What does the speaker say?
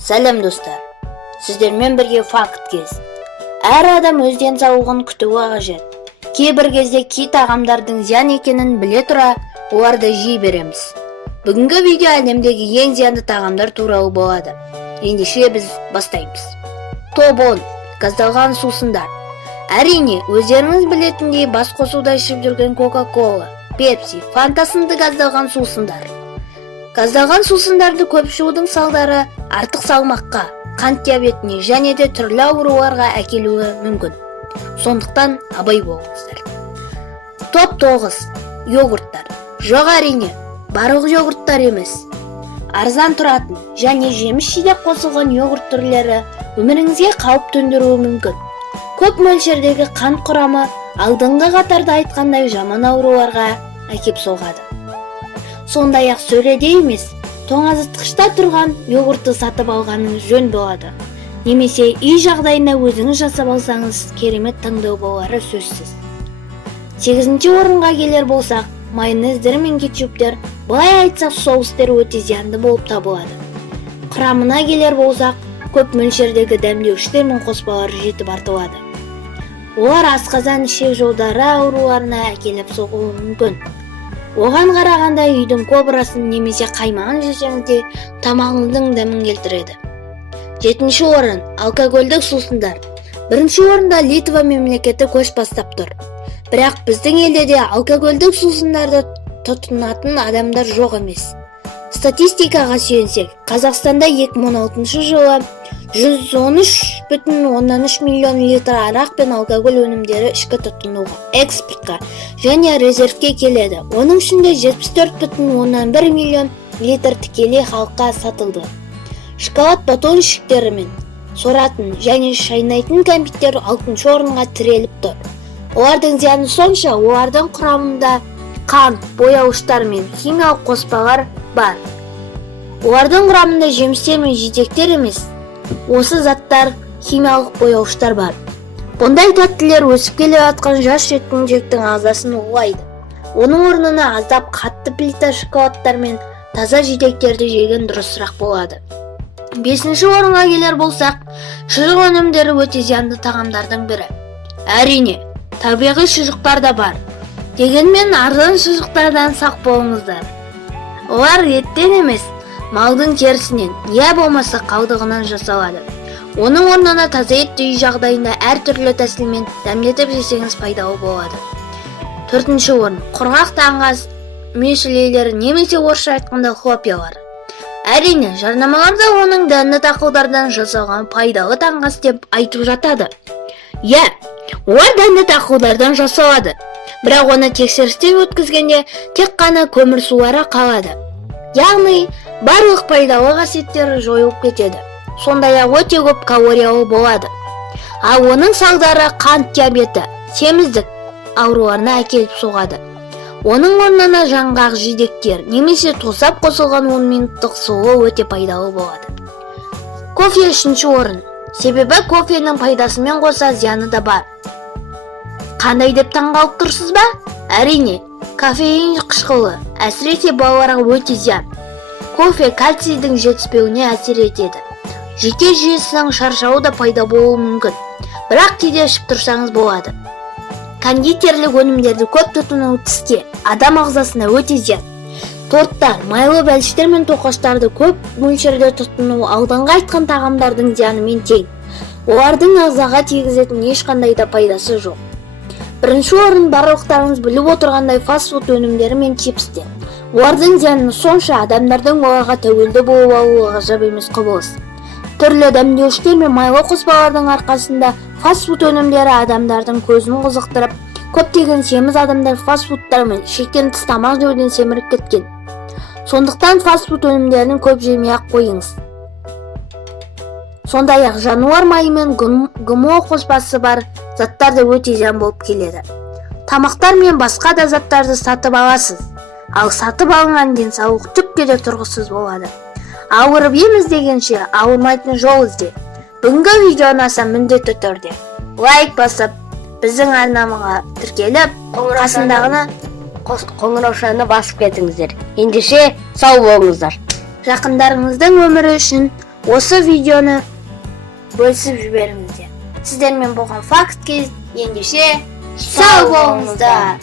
Сәлем достар, сіздермен бірге факт кез. Әр адам өз денсаулығын күтуі қажет. Кейбір кезде кей тағамдардың зиян екенін біле тұра, оларды жей береміз. Бүгінгі видео әлемдегі ең зиянды тағамдар туралы болады. Ендеше біз бастаймыз. Топ 10. Газдалған сусындар. Әрине, өздеріңіз білетіндей бас қосуда ішіп жүрген Кока-Кола, Пепси, Фанта сынды газдалған сусындар. Газдалған сусындарды көп ішудің салдары артық салмаққа, қант диабетіне және де түрлі ауруларға әкелуі мүмкін. Сондықтан абай болыңыздар. Топ 9. Йогурттар. Жоқ, әрине, барлық йогурттар емес. Арзан тұратын және жеміс-жидек қосылған йогурт түрлері өміріңізге қауіп төндіруі мүмкін. Көп мөлшердегі қант құрамы алдыңғы қатарда айтқандай жаман ауруларға әкеп соғады. Сондай-ақ сөреде емес, тоңазытқышта тұрған йогуртты сатып алғаныңыз жөн болады. Немесе үй жағдайында өзіңіз жасап алсаңыз керемет таңдау болары сөзсіз. 8-ші орынға келер болсақ, майонездер мен кетчуптер, былай айтсақ соустер өте зиянды болып табылады. Құрамына келер болсақ, көп мөлшердегі дәмдеуіштер мен қоспалары жетіп артылады. Олар асқазан ішек жолдары ауруларына әкеліп соғуы мүмкін. Оған қарағанда үйдің кобрасын немесе қаймағын жесеңіз де тамағыңыздың дәмін келтіреді. 7-ші орын алкогольдік сусындар. 1-ші орында Литва мемлекеті көш бастап тұр. Бірақ біздің елде де алкогольдік сусындарды тұтынатын адамдар жоқ емес. Статистикаға сүйенсек, Қазақстанда 2016 жылы 113,3 миллион литр арақ пен алкоголь өнімдері ішкі тұтынуға, экспортқа және резервке келеді. Оның ішінде 74,1 миллион литр тікелей халыққа сатылды. Шоколад батончиктері мен соратын және шайнайтын кәмпиттер 6-ші орынға тіреліп тұр. Олардың зияны сонша, олардың құрамында қант, бояуыштар мен химиялық қоспалар бар. Олардың құрамында жемістер мен жидектер емес, осы заттар химиялық бояуыштар бар. Бұндай тәттілер өсіп келе жатқан жас жеткіншектің ағзасын улайды. Оның орнына аздап қатты плита шоколадтар мен таза жидектерді жеген дұрысырақ болады. 5-ші орынға келер болсақ, шұжық өнімдері өте зиянды тағамдардың бірі. Әрине, табиғи шұжықтар да бар. Дегенмен арзан шұжықтардан сақ болыңыздар. Олар еттен емес, малдың терісінен, я болмаса қалдығынан жасалады. Оның орнына таза етті үй жағдайында әртүрлі тәсілмен дәмдетіп жесеңіз пайдалы болады. 4-ші орын құрғақ таңғаз мюслилері немесе орысша айтқанда хлопьялар. Әрине, жарнамаларда оның дәнді дақылдардан жасалған пайдалы таңғаз деп айтып жатады. Олар дәнді дақылдардан жасалады. Бірақ оны тексерістен өткізгенде тек қана көмір сулары қалады. Яғни, барлық пайдалы қасиеттері жойылып кетеді. Сондай-ақ өте көп калориялы болады. Ал оның салдары қант диабеті, семіздік ауруларына әкеліп соғады. Оның орнына жаңғақ жидектер немесе тосап қосылған 10 минуттық суы өте пайдалы болады. Кофе 3-ші орын. Себебі кофенің пайдасымен қоса зияны да бар. Қандай деп таңғалып тұрсыз ба? Әрине, кофеин қышқылы, әсіресе балаларға өте зиян. Кофе кальцийдің жетіспеуіне әсер етеді. Жүйке жүйесінің шаршауы да пайда болуы мүмкін. Бірақ кейде ішіп тұрсаңыз болады. Кондитерлік өнімдерді көп тұтыну тіске, адам ағзасына өте зиян. Торттар, майлы бәліштер мен тоқаштарды көп мөлшерде тұтыну алдыңғы айтқан тағамдардың зиянымен тең. Олардың ағзаға тигізетін ешқандай да пайдасы жоқ. 1-ші орын барлықтарыңыз біліп отырғандай фастфуд өнімдері мен чипстер. Олардың зияны сонша, адамдардың оларға тәуелді болып алуы ғажап емес құбылыс. Түрлі дәмдеуіштер мен майлы қоспалардың арқасында фастфуд өнімдері адамдардың көзін қызықтырып, көптеген семіз адамдар фастфудтар мен шектен тыс тамақ жеуден семіріп кеткен. Сондықтан фастфуд өнімдерін көп жемей-ақ қойыңыз. Сондай-ақ жануар майы мен ГМО қоспасы бар заттар да өте зиян болып келеді. Тамақтар мен басқа да заттарды сатып аласыз, ал сатып алынған денсаулық түкке де тұрғысыз болады. Ауырып ем іздегенше ауырмайтын жол ізде. Бүгінгі видео ұнаса міндетті түрде лайк басып, біздің арнамызға тіркеліп, қасындағыны қоңыраушаны басып кетіңіздер. Ендеше сау болыңыздар. Жақындарыңыздың өмірі үшін осы видеоны бөлісіп жіберіңіздер. Сіздермен болған фактке ендеше сау болыңыздар.